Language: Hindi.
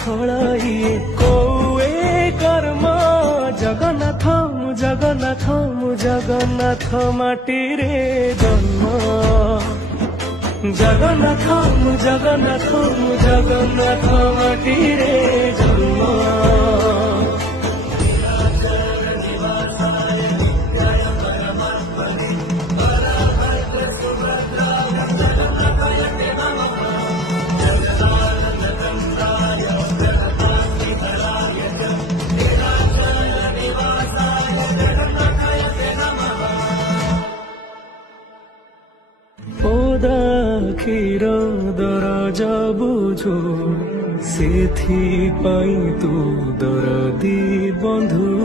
फल इए कौए कर्म जगन्नाथ जगन्नाथ जगन्नाथ माटी रे जन्म जगन्नाथ जगन्नाथ जगन्नाथ माटी रे जन्म। क्षीर दरज बुझो से तू दरदी बंधु